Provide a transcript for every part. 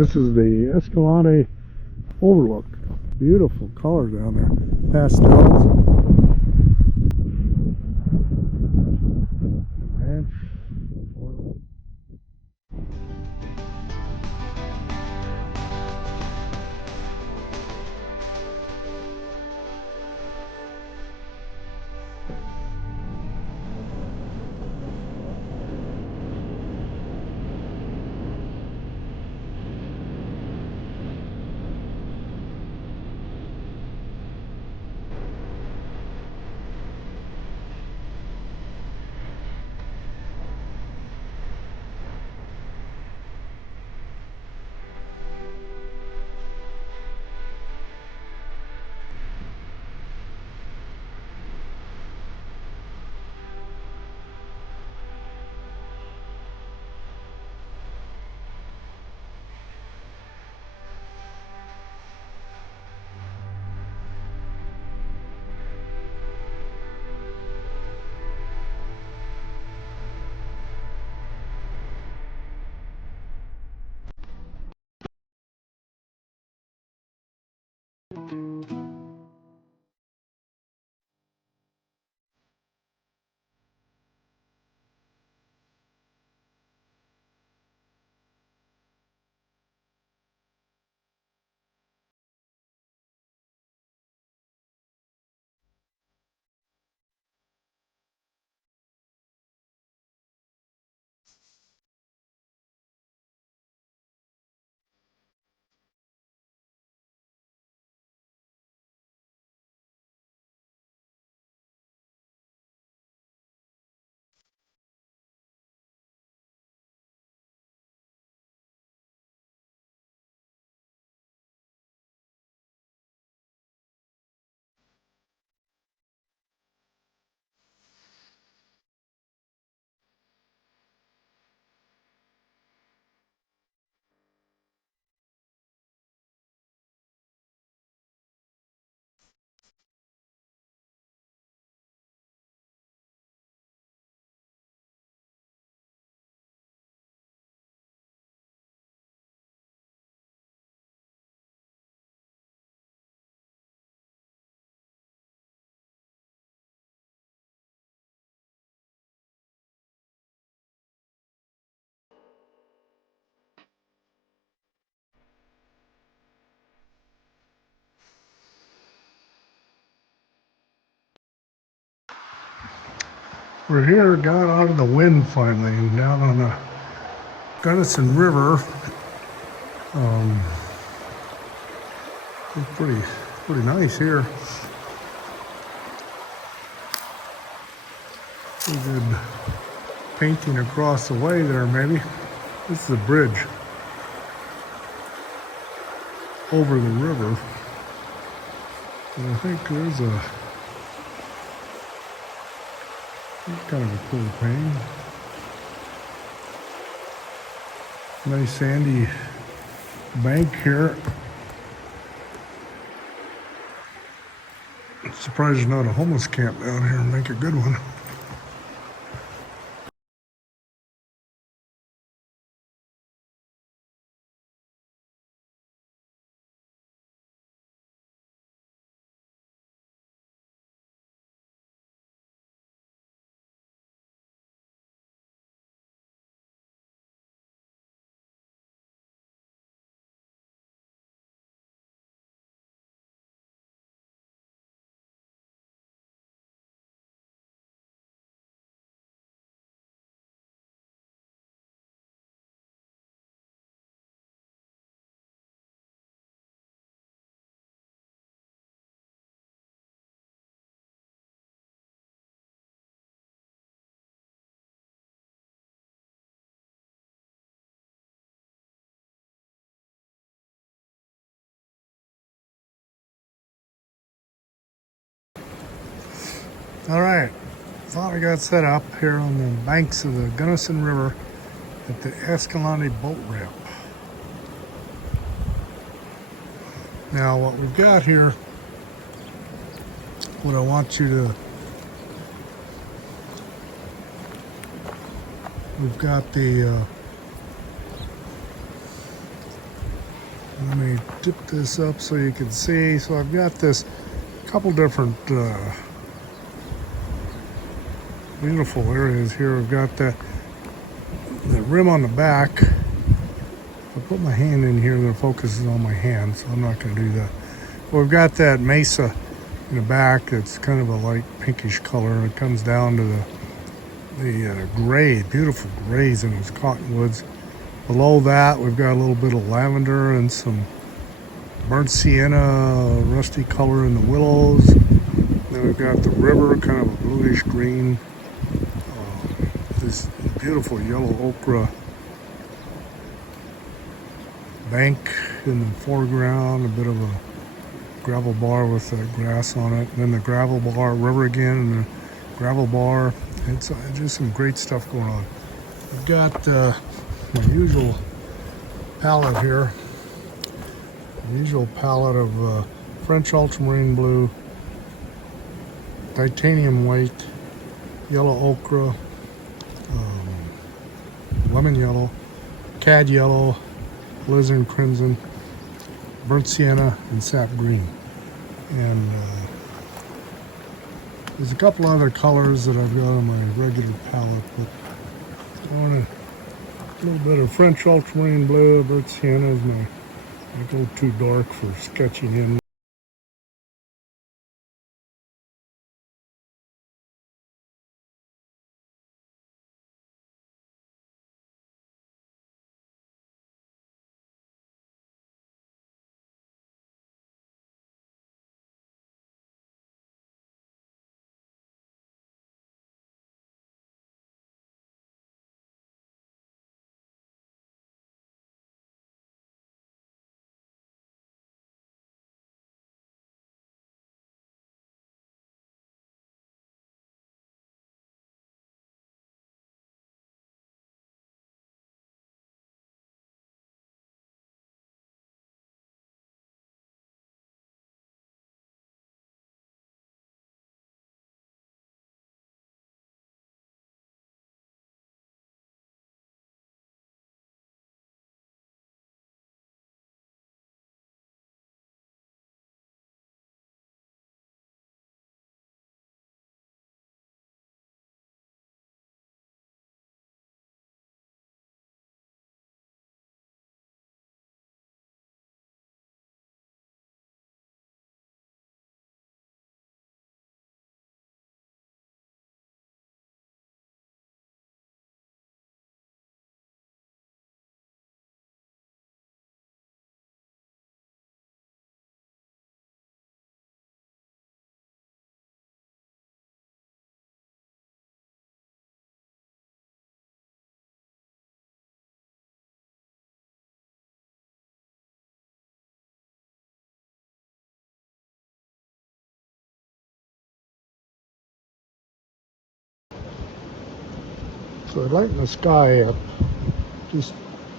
This is the Escalante Overlook. Beautiful colors down there. Pastels. Man. We're here, got out of the wind finally, and down on the Gunnison River. It's pretty nice here. Pretty good painting across the way there, maybe. This is a bridge over the river. And I think there's a kind of a cool painting. Nice sandy bank here. I'm surprised there's not a homeless camp down here and make a good one. All right, thought we got set up here on the banks of the Gunnison River at the Escalante boat ramp. Now what we've got here, what I want you to, we've got the Let me dip this up so you can see. So I've got this couple different beautiful areas here. I've got the rim on the back. If I put my hand in here, the focus is on my hand, so I'm not going to do that. Well, we've got that mesa in the back that's kind of a light pinkish color, and it comes down to the gray, beautiful grays in those cottonwoods. Below that, we've got a little bit of lavender and some burnt sienna, rusty color in the willows. Then we've got the river, kind of a bluish green. This beautiful yellow ochre bank in the foreground, a bit of a gravel bar with grass on it. And then the gravel bar, river again, and the gravel bar. It's just some great stuff going on. I've got my usual palette here. The usual palette of French ultramarine blue, titanium white, yellow ochre, lemon yellow, cad yellow, alizarin crimson, burnt sienna, and sap green. And there's a couple other colors that I've got on my regular palette, but I want a little bit of French ultramarine blue. Burnt sienna is my a little too dark for sketching in. So I lighten the sky up, just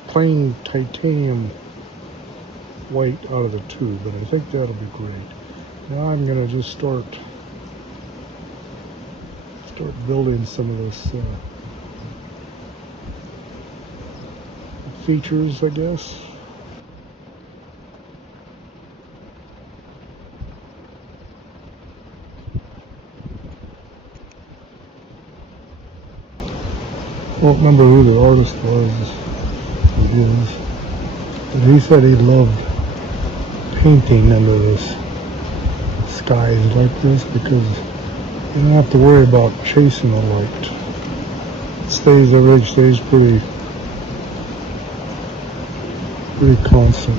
plain titanium white out of the tube, but I think that'll be great. Now I'm gonna just start building some of this features, I guess. I don't remember who the artist was, but he said he loved painting under this skies like this because you don't have to worry about chasing the light. Everything stays pretty constant.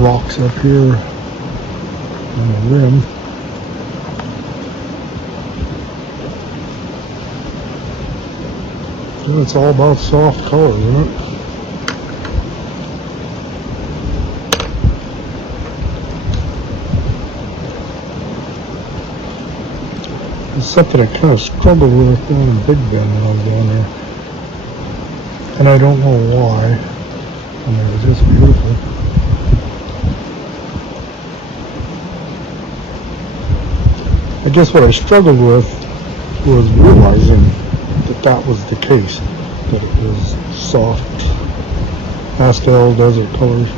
rocks up here on the rim. And it's all about soft color, isn't it? It's something I kind of struggled with down in Big Bend when I was down there. And I don't know why. I mean, it was just beautiful. I guess what I struggled with was realizing that that was the case. That it was soft pastel desert colors.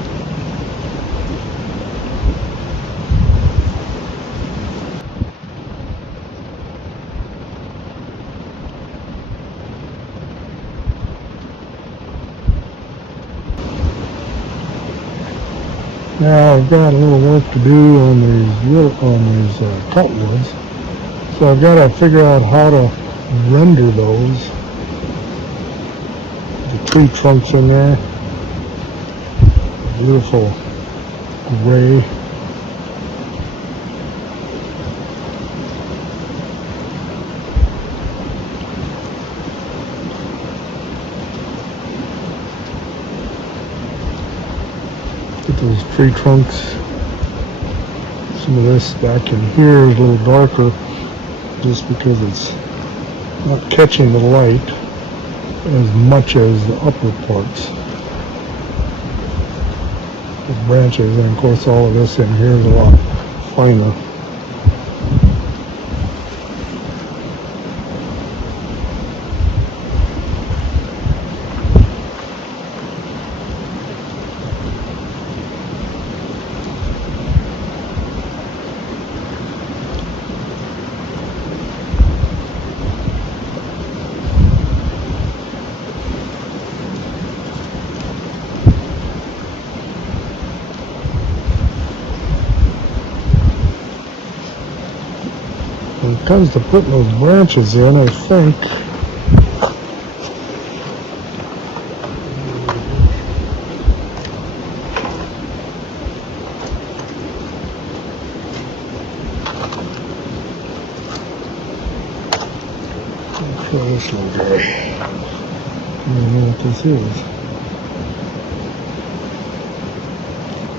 Now I've got a little work to do on these cottonwoods, so I've got to figure out how to render those. The tree trunks in there, beautiful gray. Get those tree trunks. Some of this back in here is a little darker just because it's not catching the light as much as the upper parts. The branches, and of course all of this in here is a lot finer. When it comes to putting those branches in, I think I'll try this little guy. I don't know what this is.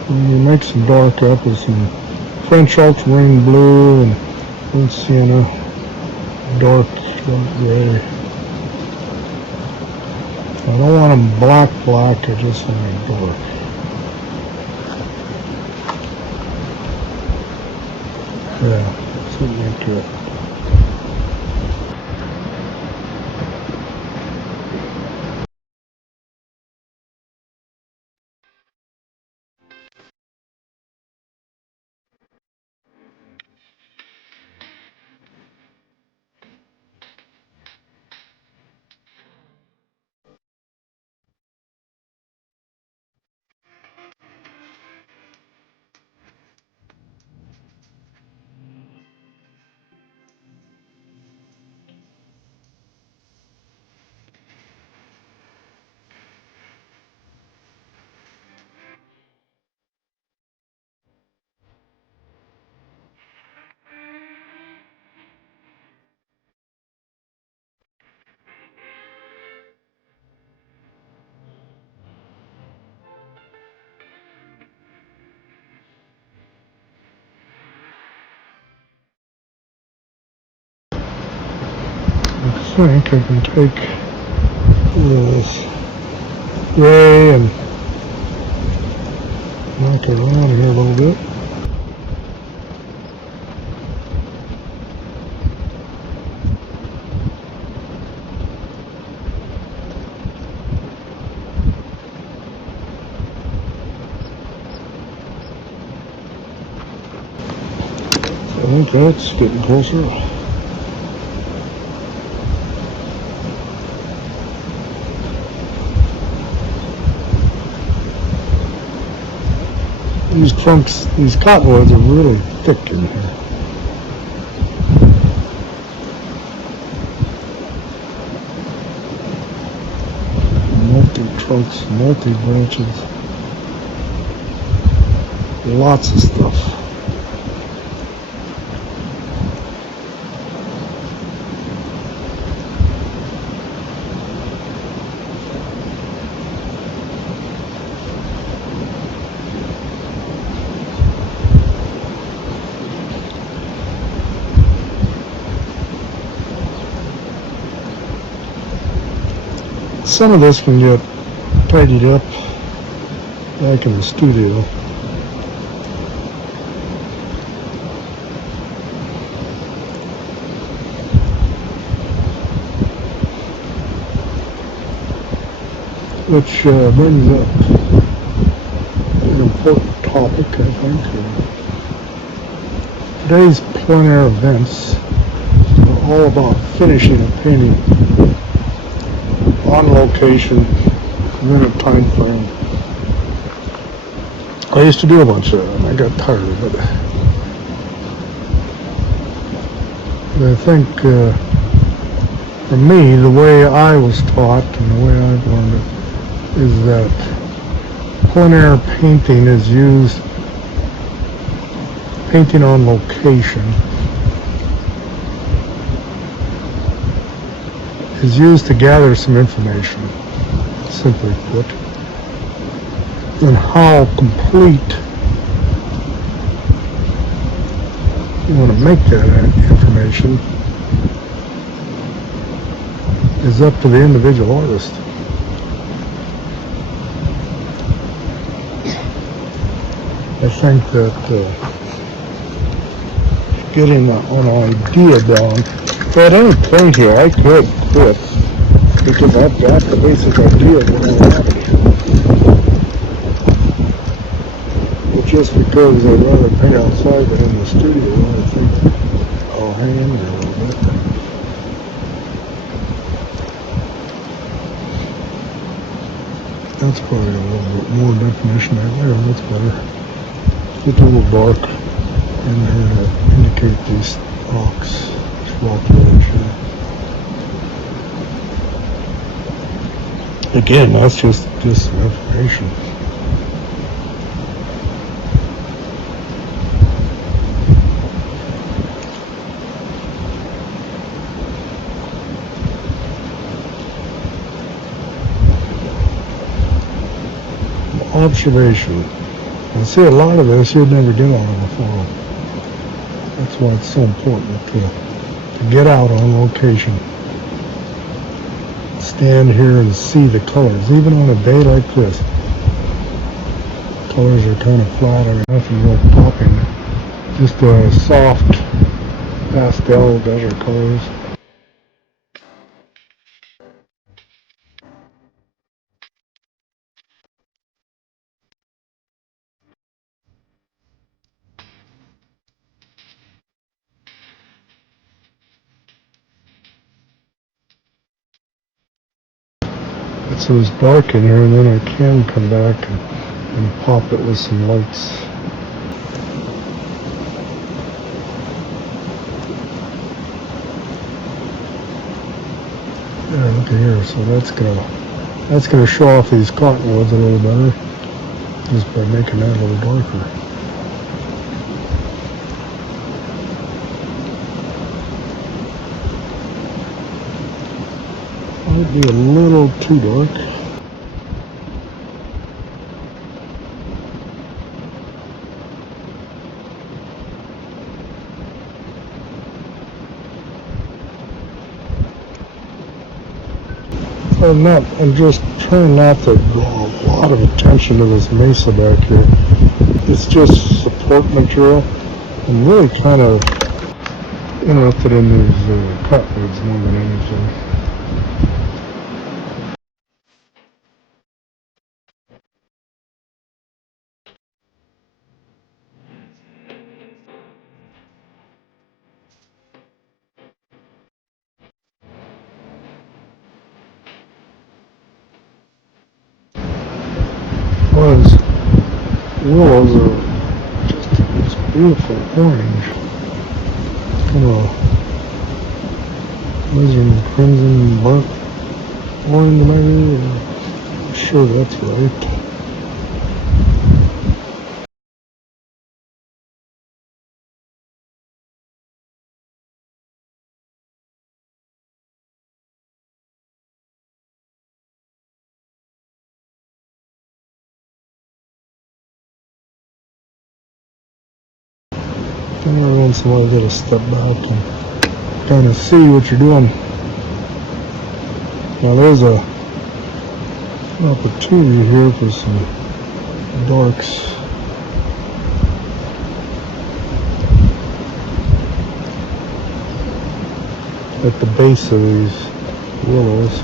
And you make some dark up with some French ultramarine blue and sienna, dark gray. I don't want them black, I just want them dark. Yeah, something like that. I think I can take this gray and knock it around here a little bit. So I think that's getting closer. These trunks, these cottonwoods are really thick in here. Multi-trunks, multi-branches. Lots of stuff. Some of this can get tidied up like in the studio. Which brings up an important topic, I think. Today's plein air events are all about finishing a painting on location within a time frame. I used to do a bunch of them. I got tired of it. But I think for me, the way I was taught and the way I've learned it is that plein air painting is used, painting on location is used to gather some information, simply put, and how complete you want to make that information is up to the individual artist. I think that getting an idea down, but at any point here I could quit because I've got the basic idea of what I want. But just because I'd rather paint outside than in the studio, I think I'll hang in there a little bit. That's probably a little bit more definition there. That's better. Get a little dark and indicate these rocks, this rock formation. Again, that's just some information. Observation. And see, a lot of this you'd never get on before. That's why it's so important to get out on location. Stand here and see the colors. Even on a day like this, colors are kind of flat. I mean, nothing real popping. Just soft pastel desert colors. So it's dark in here, and then I can come back and pop it with some lights. Yeah, look at here. So that's gonna show off these cottonwoods a little better, just by making that a little darker. Might be a little too dark. I'm just trying not to draw a lot of attention to this mesa back here. It's just support material. I'm really kind of interested in these cottonwoods more than anything. Those willows are just this beautiful orange. Kind of lizard crimson burnt orange maybe. I'm sure that's right. And every once in a while, you gotta step back and kind of see what you're doing. Now, there's an opportunity here for some darks. At the base of these willows.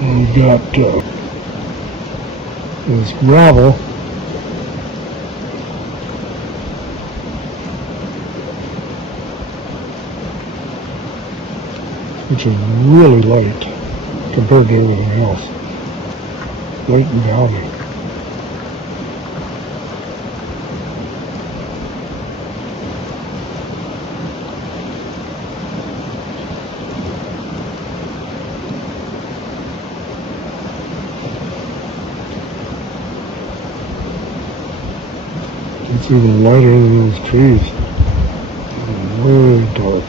And we've got this gravel, which is really light compared to everything else. Light and downy. It's even lighter than those trees. Way dark.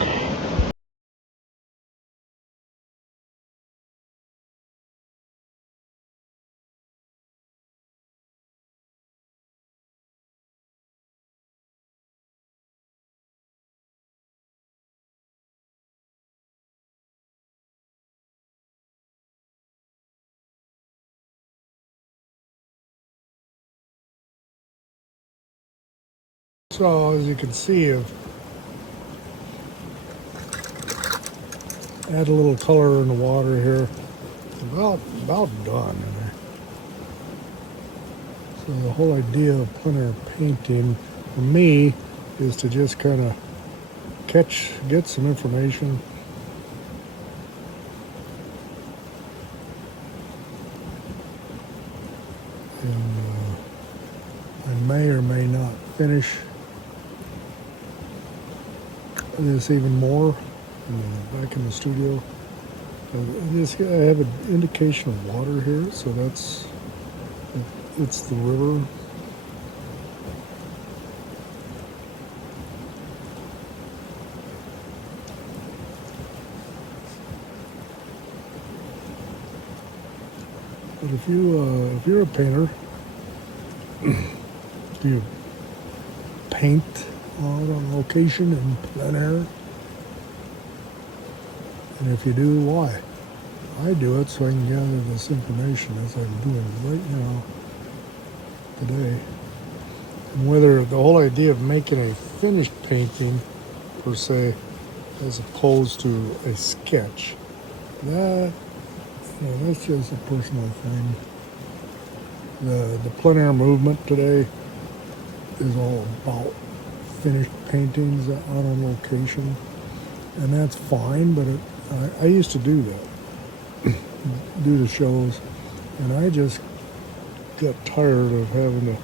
So as you can see, I've add a little color in the water here. About done. So the whole idea of plein air painting for me is to just kind of get some information. And I may or may not finish this even more back in the studio. I have an indication of water here, so it's the river. But if you're a painter, do you paint out on location in plein air? And if you do, why? I do it so I can gather this information as I'm doing right now, today. And whether the whole idea of making a finished painting, per se, as opposed to a sketch, that's just a personal thing. The plein air movement today is all about finished paintings out on location, and that's fine, but I used to do that, do the shows, and I just got tired of having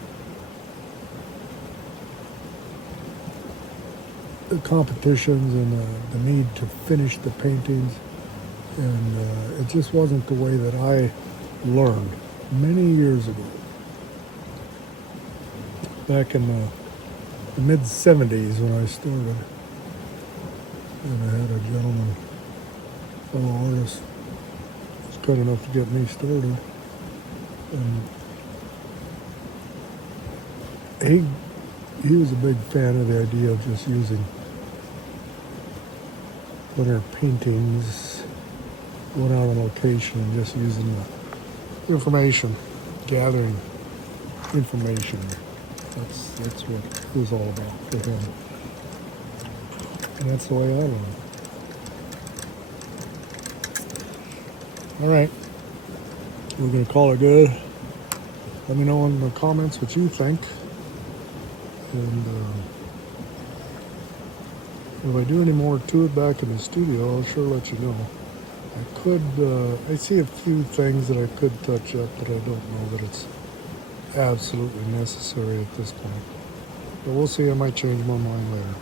the competitions and the need to finish the paintings, and it just wasn't the way that I learned many years ago, back in the mid-70s when I started. And I had a gentleman, fellow artist, was good enough to get me started. And he was a big fan of the idea of just using plein air paintings, going out on location and just using the information, gathering information. That's what it was all about for him. And that's the way I learned. All right. we're going to call it good. Let me know in the comments what you think. And if I do any more to it back in the studio, I'll sure let you know. I see a few things that I could touch up, but I don't know that it's absolutely necessary at this point. But we'll see, I might change my mind later.